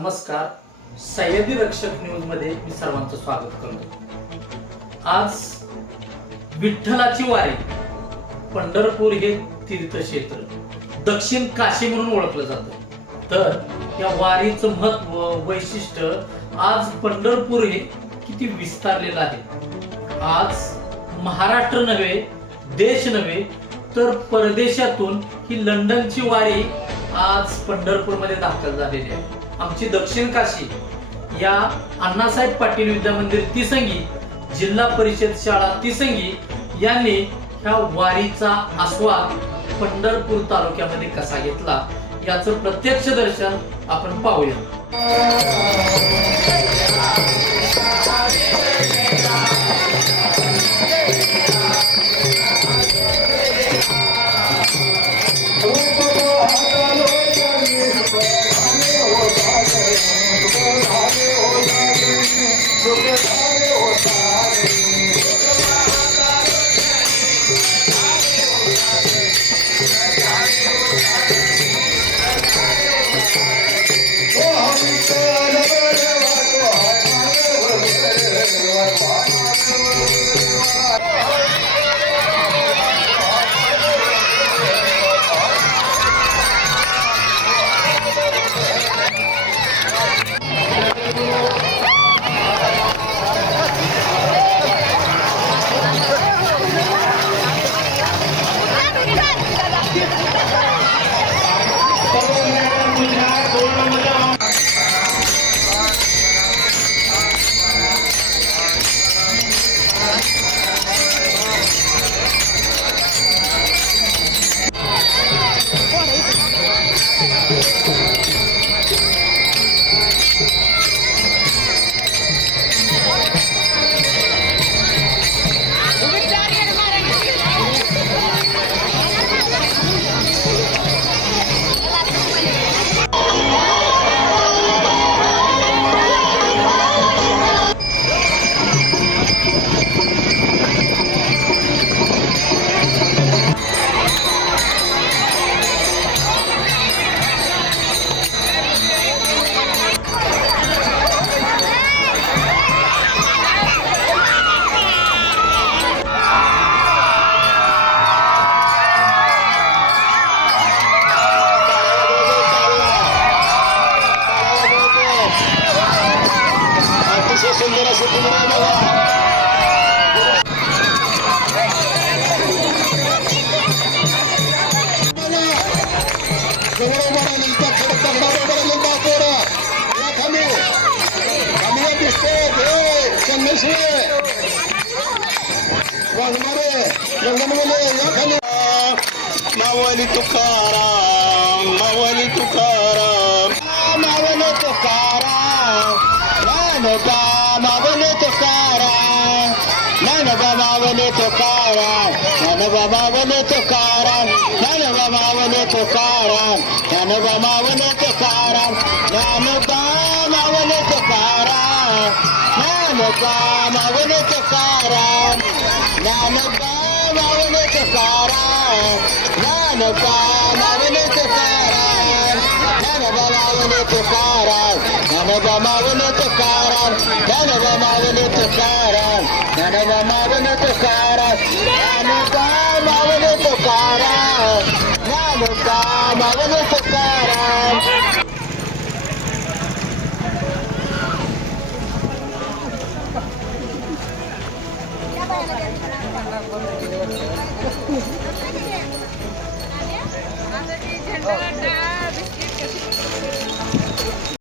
नमस्कार. सह्याद्री रक्षक न्यूज मध्ये मी सर्वांचं स्वागत करतो. आज विठ्ठलाची वारी. पंढरपूर हे तीर्थक्षेत्र दक्षिण काशी म्हणून ओळखलं जातं. तर या वारीचं महत्व, वैशिष्ट्य, आज पंढरपूर हे किती विस्तारलेलं आहे. आज महाराष्ट्र नव्हे, देश नव्हे, तर परदेशातून ही लंडनची वारी आज पंढरपूरमध्ये दाखल झालेली आहे. आमची दक्षिण काशी या अण्णासाहेब पाटील विद्या मंदिर तिसंगी, जिल्हा परिषद शाळा तिसंगी यांनी ह्या वारीचा आस्वाद पंढरपूर तालुक्यामध्ये कसा घेतला याचं प्रत्यक्ष दर्शन आपण पाहूया. मावली तुकाराम, मावली तुकाराम, मावली तुकाराम, ज्ञानोबा मावली तुकाराम, ज्ञानोबा मावली तुकाराम, ज्ञानोबा मावली तुकाराम, ज्ञानोबा मावली तुकाराम, ज्ञानोबा मावली तुकाराम, ज्ञानोबा मावली तुकाराम, ज्ञानोबा मावली तुकाराम, ज्ञानोबा मावली तुकाराम, ज्ञानोबा मावली तुकाराम, ज्ञानोबा मावली तुकाराम, ज्ञानोबा मावली तुकाराम, ज्ञानोबा मावली तुकाराम, ज्ञानोबा मावली तुकाराम, ज्ञानोबा मावली तुकाराम, ज्ञानोबा मावली तुकाराम. Thank you.